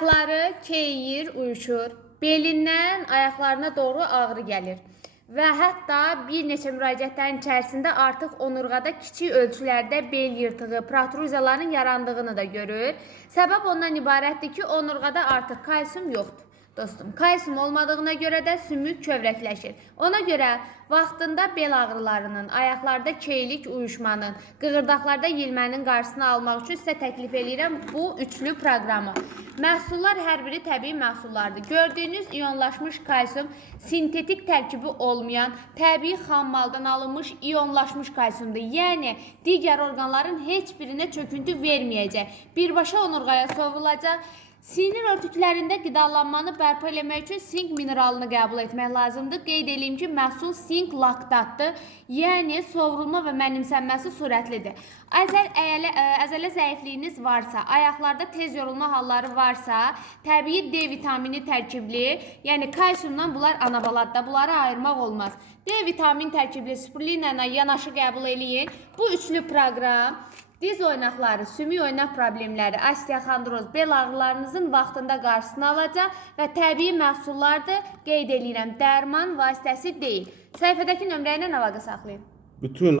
Ayaqları keyir, uyuşur. Belindən ayaqlarına doğru ağrı gəlir. Və hətta bir neçə müraciətlərin içərisində artıq onurğada kiçik ölçülərdə bel yırtığı, protruziyaların yarandığını da görür. Səbəb ondan ibarətdir ki, onurğada artıq kalsium yoxdur. Dostum, kalsium olmadığına görə də sümük kövrəkləşir. Ona görə vaxtında bel ağrılarının, ayaqlarda keylik uyuşmanın, qığırdaqlarda yelmənin qarşısını almaq üçün sizə təklif edirəm bu üçlü proqramı. Məhsullar hər biri təbii məhsullardır. Gördüyünüz iyonlaşmış kalsium sintetik tərkibi olmayan, təbii xammaldan alınmış iyonlaşmış kalsiumdur. Yəni, digər orqanların heç birinə çöküntü verməyəcək. Birbaşa onurğaya sovrulacaq. Sinir örtüklərində qidalanmanı bərpa eləmək üçün sink mineralını qəbul etmək lazımdır. Qeyd edeyim ki, məhsul sink laktatdır, yəni sovrulma və mənimsənməsi sürətlidir. Əzələ zəifliyiniz varsa, ayaqlarda tez yorulma halları varsa, təbii D vitamini tərkibli, yəni kalsiumdan bunlar anabaladdır, bunları ayırmaq olmaz. D vitamin tərkibli spirulina yanaşı qəbul eləyin. Bu üçlü proqram diz oynaqları, sümük oynaq problemləri, osteoxondroz, bel ağrılarınızın vaxtında qarşısını alacaq və təbii məhsullardır, qeyd edirəm, dərman vasitəsi deyil. Səhifədəki nömrə ilə əlaqə saxlayın. Bütün